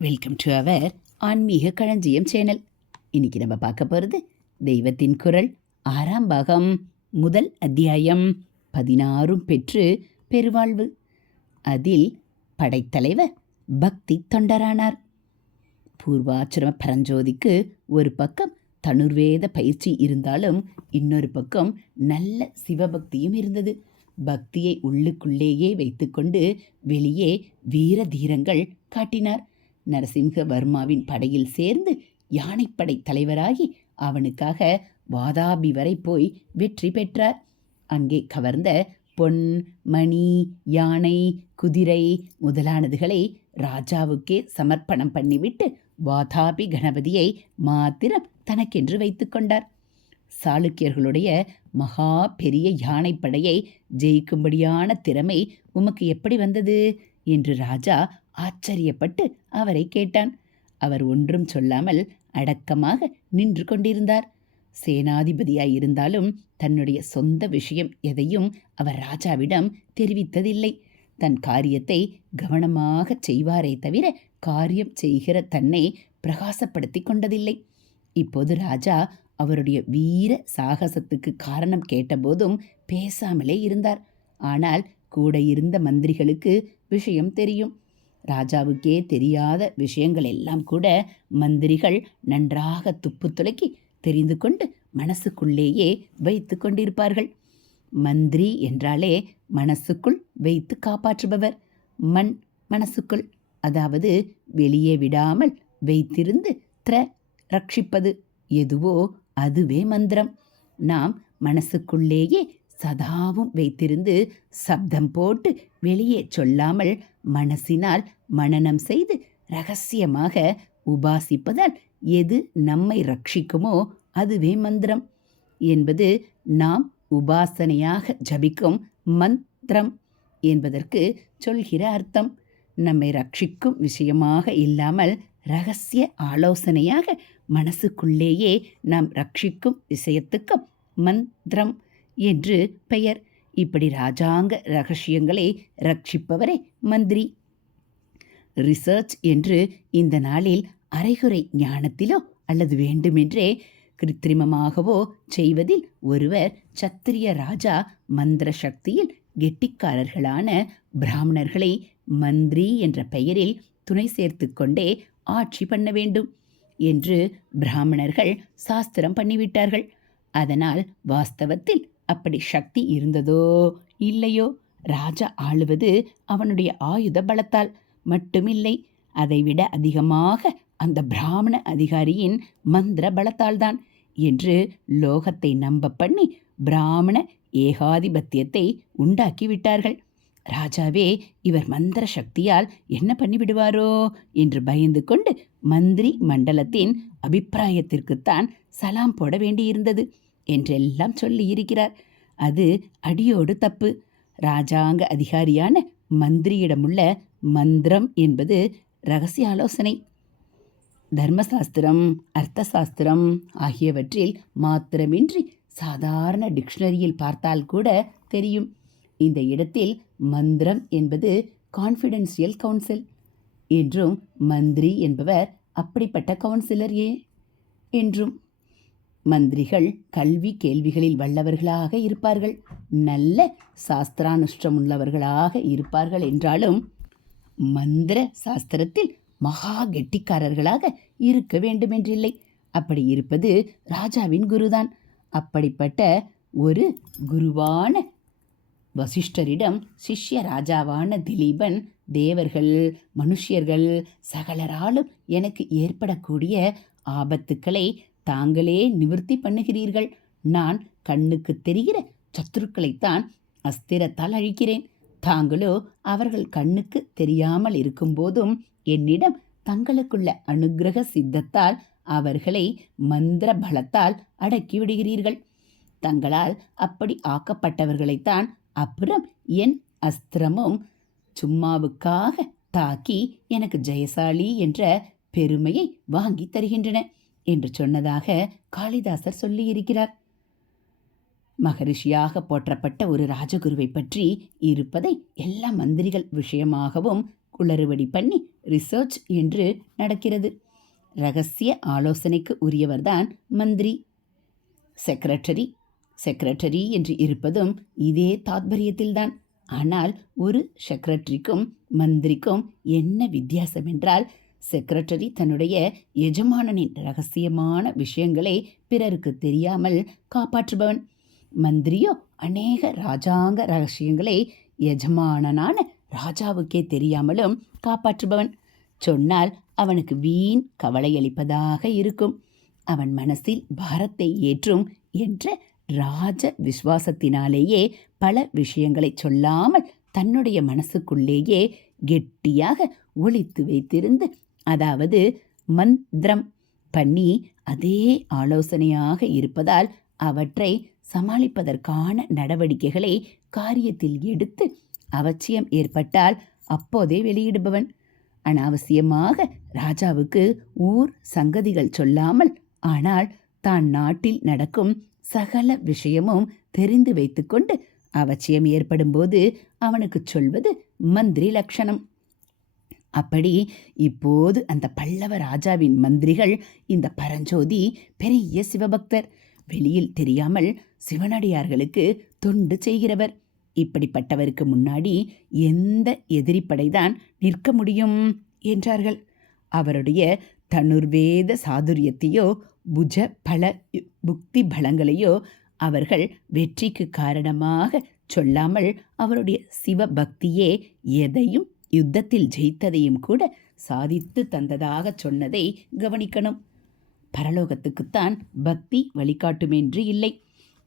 Welcome to our ஆன்மீக களஞ்சியம் channel இன்னைக்கு நம்ம பார்க்க போகிறது தெய்வத்தின் குரல் ஆறாம் பாகம் முதல் அத்தியாயம் பதினாறும் பெற்று பெருவாழ்வு. அதில் படைத்தலைவர் பக்தி தொண்டரானார். பூர்வாச்சிரம பரஞ்சோதிக்கு ஒரு பக்கம் தனுர்வேத பயிற்சி இருந்தாலும் இன்னொரு பக்கம் நல்ல சிவபக்தியும் இருந்தது. பக்தியை உள்ளுக்குள்ளேயே வைத்துக்கொண்டு வெளியே வீர தீரங்கள் காட்டினார். நரசிம்ஹவர்மாவின் படையில் சேர்ந்து யானைப்படை தலைவராகி அவனுக்காக வாதாபி வரை போய் வெற்றி பெற்றார். அங்கே கவர்ந்த பொன் மணி யானை குதிரை முதலானதுகளை ராஜாவுக்கே சமர்ப்பணம் பண்ணிவிட்டு வாதாபி கணபதியை மாத்திரம் தனக்கென்று வைத்துக்கொண்டார் சாளுக்கியர்களுடைய மகா பெரிய யானைப்படையை ஜெயிக்கும்படியான திறமை உமக்கு எப்படி வந்தது? என்று ராஜா ஆச்சரியப்பட்டு அவரை கேட்டான். அவர் ஒன்றும் சொல்லாமல் அடக்கமாக நின்று கொண்டிருந்தார். சேனாதிபதியாயிருந்தாலும் தன்னுடைய சொந்த விஷயம் எதையும் அவர் ராஜாவிடம் தெரிவித்ததில்லை. தன் காரியத்தை கவனமாக செய்வாரே தவிர காரியம் செய்கிற தன்னை பிரகாசப்படுத்தி கொண்டதில்லை. இப்போது ராஜா அவருடைய வீர சாகசத்துக்கு காரணம் கேட்டபோதும் பேசாமலே இருந்தார். ஆனால் கூட இருந்த மந்திரிகளுக்கு விஷயம் தெரியும். ராஜாவுக்கே தெரியாத விஷயங்கள் எல்லாம் கூட மந்திரிகள் நன்றாக துப்பு துலக்கி தெரிந்து கொண்டு மனசுக்குள்ளேயே வைத்து கொண்டிருப்பார்கள். மந்திரி என்றாலே மனசுக்குள் வைத்து காப்பாற்றுபவர். மண் மனசுக்குள் அதாவது வெளியே விடாமல் வைத்திருந்து திர ரட்சிப்பது எதுவோ அதுவே மந்திரம். நாம் மனசுக்குள்ளேயே சதாவும் வைத்திருந்து சப்தம் போட்டு வெளியே சொல்லாமல் மனசினால் மனநம் செய்து ரகசியமாக உபாசிப்பதால் எது நம்மை ரட்சிக்குமோ அதுவே மந்திரம். என்பது நாம் உபாசனையாக ஜபிக்கும் மந்திரம் என்பதற்கு சொல்கிற அர்த்தம். நம்மை ரட்சிக்கும் விஷயமாக இல்லாமல் ரகசிய ஆலோசனையாக மனசுக்குள்ளேயே நாம் ரட்சிக்கும் விஷயத்துக்கும் மந்திரம். என்று பெயர். இப்படி ராஜாங்க ரகசியங்களை ரட்சிப்பவரே மந்திரி. ரிசர்ச் என்று இந்த நாளில் அரைகுறை ஞானத்திலோ அல்லது வேண்டுமென்றே கிருத்திரிமமாகவோ செய்வதில் ஒருவர் சத்திரிய ராஜா மந்திர சக்தியில் கெட்டிக்காரர்களான பிராமணர்களை மந்திரி என்ற பெயரில் துணை சேர்த்து கொண்டே ஆட்சி பண்ண வேண்டும் என்று பிராமணர்கள் சாஸ்திரம் பண்ணிவிட்டார்கள். அதனால் வாஸ்தவத்தில் அப்படி சக்தி இருந்ததோ இல்லையோ? ராஜா ஆளுவது அவனுடைய ஆயுத பலத்தால் மட்டுமில்லை. அதைவிட அதிகமாக அந்த பிராமண அதிகாரியின் மந்திர பலத்தால்தான் என்று லோகத்தை நம்ப பண்ணி பிராமண ஏகாதிபத்தியத்தை உண்டாக்கி விட்டார்கள் ராஜாவே இவர் மந்திர சக்தியால் என்ன பண்ணிவிடுவாரோ? என்று பயந்து கொண்டு மந்திரி மண்டலத்தின் அபிப்பிராயத்திற்குத்தான் சலாம் போட வேண்டியிருந்தது. என்றெல்லாம் சொல்லி இருக்கிறார். அது அடியோடு தப்பு. ராஜாங்க அதிகாரியான மந்திரியிடமுள்ள மந்திரம் என்பது ரகசிய ஆலோசனை தர்மசாஸ்திரம் அர்த்தசாஸ்திரம் ஆகியவற்றில் மாத்திரமின்றி சாதாரண டிக்ஷனரியில் பார்த்தால் கூட தெரியும். இந்த இடத்தில் மந்திரம் என்பது கான்ஃபிடென்ஷியல் கவுன்சில். என்றும் மந்திரி என்பவர் அப்படிப்பட்ட கவுன்சிலர் ஏ? என்றும். மந்திரிகள் கல்வி கேள்விகளில் வல்லவர்களாக இருப்பார்கள். நல்ல சாஸ்திரானுஷ்டம் உள்ளவர்களாக இருப்பார்கள் என்றாலும் மந்திர சாஸ்திரத்தில் மகா கெட்டிக்காரர்களாக இருக்க வேண்டுமென்றில்லை. அப்படி இருப்பது ராஜாவின் குருதான். அப்படிப்பட்ட ஒரு குருவான வசிஷ்டரிடம் சிஷ்ய ராஜாவான திலீபன் தேவர்கள் மனுஷியர்கள் சகலராலும் எனக்கு ஏற்படக்கூடிய ஆபத்துக்களை தாங்களே நிவர்த்தி பண்ணுகிறீர்கள். நான் கண்ணுக்கு தெரிகிற சத்துருக்களைத்தான் அஸ்திரத்தால் அழிக்கிறேன். தாங்களோ அவர்கள் கண்ணுக்கு தெரியாமல் இருக்கும்போதும் என்னிடம் தங்களுக்குள்ள அனுக்கிரக சித்தத்தால் அவர்களை மந்திர பலத்தால் அடக்கிவிடுகிறீர்கள் தங்களால் அப்படி ஆக்கப்பட்டவர்களைத்தான் அப்புறம் என் அஸ்திரமும் சும்மாவுக்காக தாக்கி எனக்கு ஜெயசாலி என்ற பெருமையை வாங்கி தருகின்றன. என்று சொன்னதாக காளிதாசர் சொல்லியிருக்கிறார். மகரிஷியாக போற்றப்பட்ட ஒரு ராஜகுருவை பற்றி இருப்பதை எல்லா மந்திரிகள் விஷயமாகவும் குளறுபடி பண்ணி ரிசர்ச் என்று நடக்கிறது. ரகசிய ஆலோசனைக்கு உரியவர்தான் மந்திரி. செக்ரட்டரி செக்ரட்டரி என்று இருப்பதும் இதே தாத்பரியத்தில்தான். ஆனால் ஒரு செக்ரட்டரிக்கும் மந்திரிக்கும் என்ன வித்தியாசம் என்றால் செக்ரட்டரி தன்னுடைய எஜமானனின் ரகசியமான விஷயங்களை பிறருக்கு தெரியாமல் காப்பாற்றுபவன். மந்திரியோ அநேக ராஜாங்க ரகசியங்களை எஜமானனான ராஜாவுக்கே தெரியாமலும் காப்பாற்றுபவன். சொன்னால் அவனுக்கு வீண் கவலையளிப்பதாக இருக்கும். அவன் மனசில் பாரத்தை ஏற்றும் என்ற ராஜ விசுவாசத்தினாலேயே பல விஷயங்களை சொல்லாமல் தன்னுடைய மனசுக்குள்ளேயே கெட்டியாக ஒளித்து வைத்திருந்து அதாவது மந்திரம். பண்ணி அதே ஆலோசனையாக இருப்பதால் அவற்றை சமாளிப்பதற்கான நடவடிக்கைகளை காரியத்தில் எடுத்து அவசியம் ஏற்பட்டால் அப்போதே வெளியிடுபவன். அனாவசியமாக ராஜாவுக்கு ஊர் சங்கதிகள் சொல்லாமல் ஆனால் தான் நாட்டில் நடக்கும் சகல விஷயமும் தெரிந்து வைத்துக்கொண்டு அவசியம் ஏற்படும்போது அவனுக்கு சொல்வது மந்திரி லட்சணம். அப்படி இப்போது அந்த பல்லவ ராஜாவின் மந்திரிகள் இந்த பரஞ்சோதி பெரிய சிவபக்தர். வெளியில் தெரியாமல் சிவனடியார்களுக்கு தொண்டு செய்கிறவர். இப்படிப்பட்டவருக்கு முன்னாடி எந்த எதிரிப்படைதான் நிற்க முடியும்? என்றார்கள். அவருடைய தனுர்வேத சாதுரியத்தையோ புஜ பல புக்தி பலங்களையோ அவர்கள் வெற்றிக்கு காரணமாக சொல்லாமல் அவருடைய சிவபக்தியே எதையும் யுத்தத்தில் ஜெயித்ததையும் கூட சாதித்து தந்ததாக சொன்னதை கவனிக்கணும். பரலோகத்துக்குத்தான் பக்தி வழிகாட்டுமென்று இல்லை.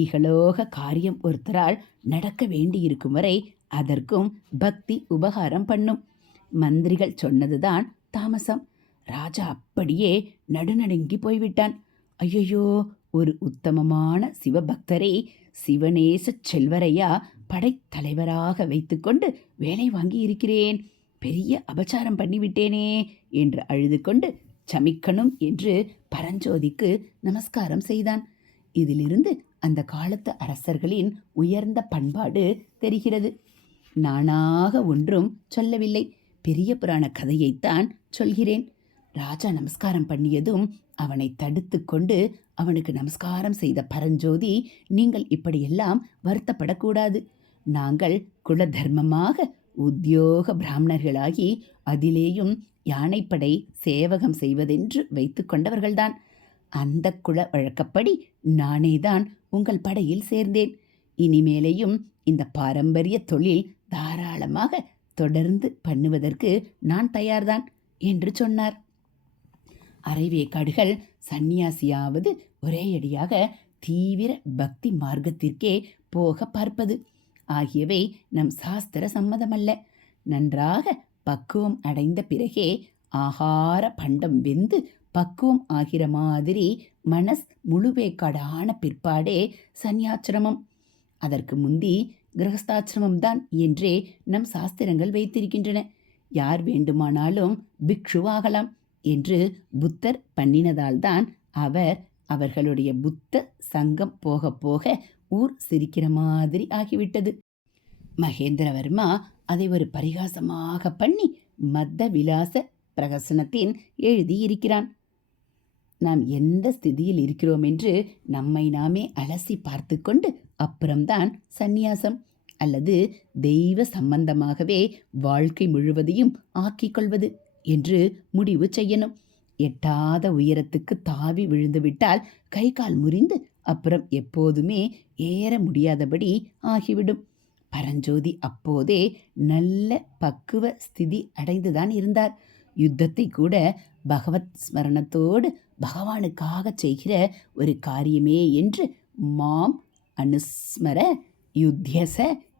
இகலோக காரியம் ஒருத்தரால் நடக்க வேண்டியிருக்கும் வரை அதற்கும் பக்தி உபகாரம் பண்ணும். மந்திரிகள் சொன்னதுதான் தாமசம். ராஜா அப்படியே நடுநடுங்கி போய்விட்டான். ஐயையோ ஒரு உத்தமமான சிவபக்தரை சிவநேச செல்வரையா படைத்தலைவராக வைத்துக்கொண்டு வேலை வாங்கி இருக்கிறேன் பெரிய அபச்சாரம் பண்ணிவிட்டேனே என்று அழுது கொண்டு சமிக்கணும் என்று பரஞ்சோதிக்கு நமஸ்காரம் செய்தான். இதிலிருந்து அந்த காலத்து அரசர்களின் உயர்ந்த பண்பாடு தெரிகிறது. நானாக ஒன்றும் சொல்லவில்லை. பெரிய புராண கதையைத்தான் சொல்கிறேன். ராஜா நமஸ்காரம் பண்ணியதும் அவனை தடுத்து கொண்டு அவனுக்கு நமஸ்காரம் செய்த பரஞ்சோதி நீங்கள் இப்படியெல்லாம் வருத்தப்படக்கூடாது. நாங்கள் குல தர்மமாக உத்தியோக பிராமணர்களாகி அதிலேயும் யானைப்படை சேவகம் செய்வதென்று வைத்து கொண்டவர்கள்தான். அந்த குல வழக்கப்படி நானேதான் உங்கள் படையில் சேர்ந்தேன். இனிமேலேயும் இந்த பாரம்பரிய தொழில் தாராளமாக தொடர்ந்து பண்ணுவதற்கு நான் தயார்தான் என்று சொன்னார். அரைவேக்காடுகள் சந்நியாசியாவது ஒரேயடியாக தீவிர பக்தி மார்க்கத்திற்கே போக பார்ப்பது. ஆகியவை நம் சாஸ்திர சம்மதமல்ல. நன்றாக பக்குவம் அடைந்த பிறகே ஆகார பண்டம் வெந்து பக்குவம் ஆகிற மாதிரி மனஸ் முழுவேக்காடான பிற்பாடே சந்நியாசிரமம் அதற்கு முந்தி கிரகஸ்தாசிரமம் தான் என்றே நம் சாஸ்திரங்கள் வைத்திருக்கின்றன. யார் வேண்டுமானாலும் பிக்ஷுவாகலாம் என்று புத்தர் பண்ணினதால்தான் அவர் அவர்களுடைய புத்த சங்கம் போக போக ஊர் சிரிக்கிற மாதிரி ஆகிவிட்டது. மகேந்திரவர்மா அதை ஒரு பரிகாசமாக பண்ணி மத்த விலாச பிரகசனத்தின் எழுதியிருக்கிறான். நாம் எந்த ஸ்திதியில் இருக்கிறோம் என்று நம்மை நாமே அலசி பார்த்து கொண்டு அப்புறம்தான் சந்நியாசம் அல்லது தெய்வ சம்பந்தமாகவே வாழ்க்கை முழுவதையும் ஆக்கிக் கொள்வது என்று முடிவு செய்யணும். எட்டாத உயரத்துக்கு தாவி விழுந்துவிட்டால் கை கால் முறிந்து அப்புறம் எப்போதுமே ஏற முடியாதபடி ஆகிவிடும். பரஞ்சோதி அப்போதே நல்ல பக்குவ ஸ்திதி அடைந்துதான் இருந்தார். யுத்தத்தை கூட பகவத் ஸ்மரணத்தோடு பகவானுக்காக செய்கிற ஒரு காரியமே என்று மாம் அனுஸ்மர யுத்தியச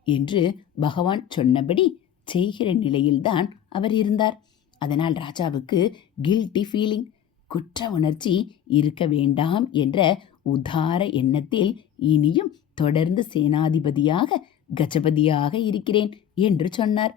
என்று பகவான் சொன்னபடி செய்கிற நிலையில்தான் அவர் இருந்தார். அதனால் ராஜாவுக்கு கில்ட்டி ஃபீலிங் குற்ற உணர்ச்சி இருக்க வேண்டாம் என்ற உதார எண்ணத்தில் இனியும் தொடர்ந்து சேனாதிபதியாக கஜபதியாக இருக்கிறேன் என்று சொன்னார்.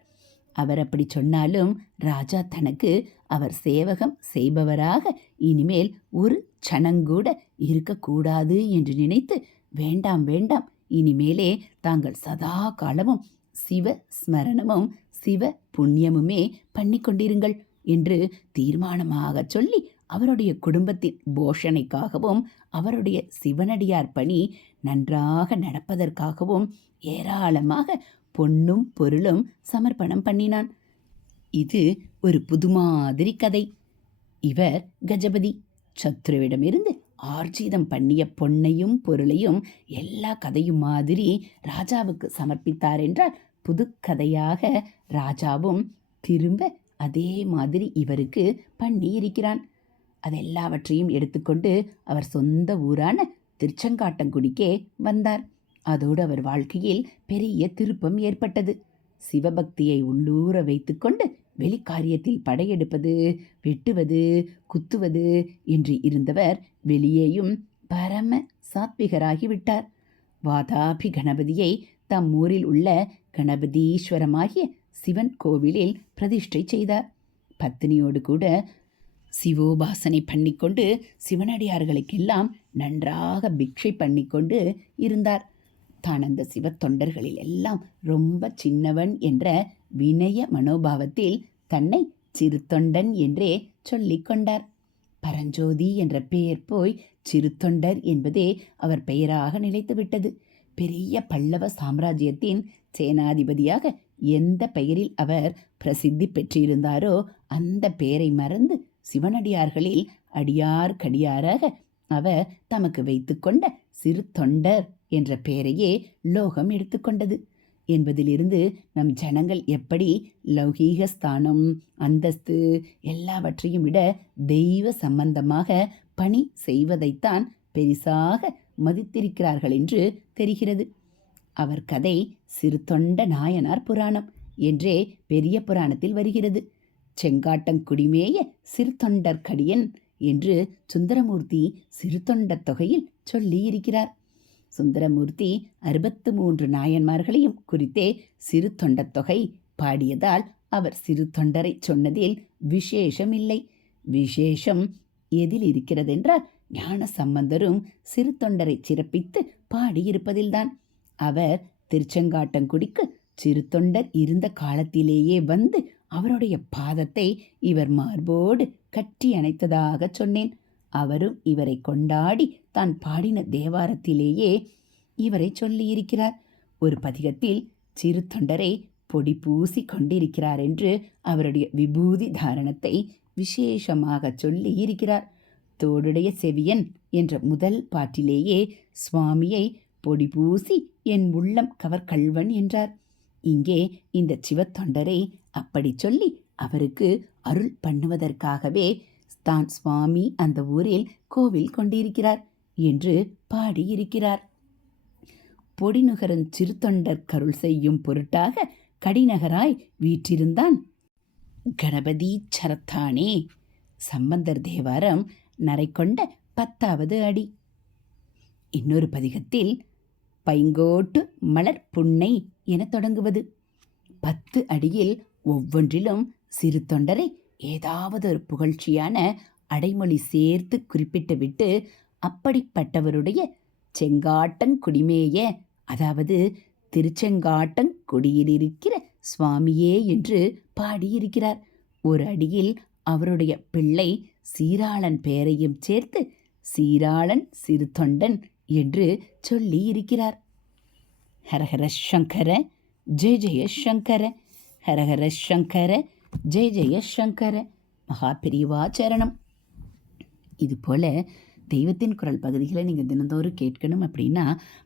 அவர் அப்படி சொன்னாலும் ராஜா தனக்கு அவர் சேவகம் செய்பவராக இனிமேல் ஒரு சனங்கூட இருக்கக்கூடாது என்று நினைத்து வேண்டாம் வேண்டாம் இனிமேலே தாங்கள் சதா காலமும் சிவ ஸ்மரணமும் சிவ புண்ணியமுமே பண்ணிக்கொண்டிருங்கள் என்று தீர்மானமாக சொல்லி அவருடைய குடும்பத்தின் போஷணைக்காகவும் அவருடைய சிவனடியார் பணி நன்றாக நடப்பதற்காகவும் ஏராளமாக பொன்னும் பொருளும் சமர்ப்பணம் பண்ணினான். இது ஒரு புது மாதிரி கதை. இவர் கஜபதி சத்ருவிடமிருந்து ஆர்ஜிதம் பண்ணிய பொன்னையும் பொருளையும் எல்லா கதையும் மாதிரி ராஜாவுக்கு சமர்ப்பித்தார் என்றால் புதுக்கதையாக ராஜாவும் திரும்ப அதே மாதிரி இவருக்கு பண்ணி இருக்கிறான் அதெல்லாவற்றையும் எடுத்துக்கொண்டு அவர் சொந்த ஊரான திருச்செங்காட்டங்குடிக்கே வந்தார். அதோடு அவர் வாழ்க்கையில் பெரிய திருப்பம் ஏற்பட்டது. சிவபக்தியை உள்ளூர வைத்துக்கொண்டு வெளிக்காரியத்தில் படையெடுப்பது வெட்டுவது குத்துவது என்று இருந்தவர் வெளியேயும் பரம சாத்விகராகிவிட்டார். வாதாபி கணபதியை தம் ஊரில் உள்ள கணபதீஸ்வரமாகிய சிவன் கோவிலில் பிரதிஷ்டை செய்தார். பத்தினியோடு கூட சிவோபாசனை பண்ணிக்கொண்டு சிவனடியார்களுக்கெல்லாம் நன்றாக பிக்ஷை பண்ணிக்கொண்டு இருந்தார். தான் அந்த சிவ தொண்டர்களில் எல்லாம் ரொம்ப சின்னவன் என்ற வினய மனோபாவத்தில் தன்னை சிறு தொண்டன் என்றே சொல்லிக் கொண்டார். பரஞ்சோதி என்ற பெயர் போய் சிறு தொண்டர் என்பதே அவர் பெயராக நிலைத்துவிட்டது பெரிய பல்லவ சாம்ராஜ்யத்தின் சேனாதிபதியாக எந்த பெயரில் அவர் பிரசித்தி பெற்றிருந்தாரோ அந்த பெயரை மறந்து சிவனடியார்களில் அடியார் கடியாராக அவர் தமக்கு வைத்துக்கொண்ட சிறு தொண்டர் என்ற பெயரையே லோகம் எடுத்துக்கொண்டது. என்பதிலிருந்து நம் ஜனங்கள் எப்படி லௌகீக ஸ்தானம் அந்தஸ்து எல்லாவற்றையும் விட தெய்வ சம்பந்தமாக பணி செய்வதைத்தான் பெரிசாக மதித்திருக்கிறார்கள் என்று தெரிகிறது. அவர் கதை சிறு தொண்ட நாயனார் புராணம் என்றே பெரிய புராணத்தில் வருகிறது. செங்காட்டங்குடிமேய சிறு கடியன் என்று சுந்தரமூர்த்தி சிறு தொகையில் சொல்லியிருக்கிறார். சுந்தரமூர்த்தி அறுபத்து மூன்று நாயன்மார்களையும் குறித்தே சிறு தொண்டத் தொகை பாடியதால் அவர் சிறு தொண்டரை சொன்னதில் விசேஷமில்லை. விசேஷம் எதில் இருக்கிறதென்றால் ஞான சம்பந்தரும் சிறு தொண்டரை சிறப்பித்து பாடியிருப்பதில்தான். அவர் திருச்செங்காட்டங்குடிக்கு சிறு தொண்டர் இருந்த காலத்திலேயே வந்து அவருடைய பாதத்தை இவர் மார்போடு கட்டி அணைத்ததாக சொன்னேன். அவரும் இவரை கொண்டாடி தான் பாடின தேவாரத்திலேயே இவரை சொல்லியிருக்கிறார். ஒரு பதிகத்தில் சிறு தொண்டரை பொடி பூசி கொண்டிருக்கிறார் என்று அவருடைய விபூதி தாரணத்தை விசேஷமாக சொல்லி இருக்கிறார் தோடுடைய செவியன் என்ற முதல் பாட்டிலேயே சுவாமியை பொடி பூசி என் உள்ளம் கவர்கல்வன் என்றார். இங்கே இந்த சிவத்தொண்டரை அப்படி சொல்லி அவருக்கு அருள் பண்ணுவதற்காகவே தான் சுவாமி அந்த ஊரில் கோவில் கொண்டிருக்கிறார் என்று பாடியிருக்கிறார். பொடிநுகரன் சிறுத்தொண்டர் கருள் செய்யும் பொருட்டாக கடிநகராய் வீற்றிருந்தான். கணபதி சரத்தானே சம்பந்தர் தேவாரம் நரைக்கொண்ட பத்தாவது அடி. இன்னொரு பதிகத்தில் பைங்கோட்டு மலர் புன்னை என தொடங்குவது. பத்து அடியில் ஒவ்வொன்றிலும் சிறு தொண்டரை ஏதாவது ஒரு புகழ்ச்சியான அடைமொழி சேர்த்து குறிப்பிட்டு விட்டு அப்படிப்பட்டவருடைய செங்காட்டங்குடிமேய அதாவது திருச்செங்காட்டங்குடியிலிருக்கிற சுவாமியே என்று பாடியிருக்கிறார். ஒரு அடியில் அவருடைய பிள்ளை சீராளன் பெயரையும் சேர்த்து சீராளன் சிறு என்று சொல்லி இருக்கிறார். ஹரஹர சங்கர ஜெய ஜெய சங்கர ஹரஹர சங்கர ஜெய ஜெய சங்கர மகாபிரிவா சரணம். இது போல் தெய்வத்தின் குரல் பகுதிகளை நீங்கள் தினந்தோறும் கேட்கணும் அப்படின்னா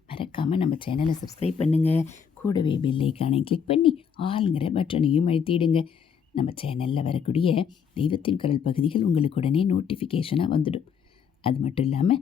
மறக்காமல் நம்ம சேனலை சப்ஸ்கிரைப் பண்ணுங்கள் கூடவே பெல்லைக்கானை கிளிக் பண்ணி ஆளுங்கிற பட்டனையும் அழுத்திடுங்க. நம்ம சேனலில் வரக்கூடிய தெய்வத்தின் குரல் பகுதிகள் உங்களுக்கு உடனே நோட்டிஃபிகேஷனாக வந்துடும். அது மட்டும் இல்லாமல்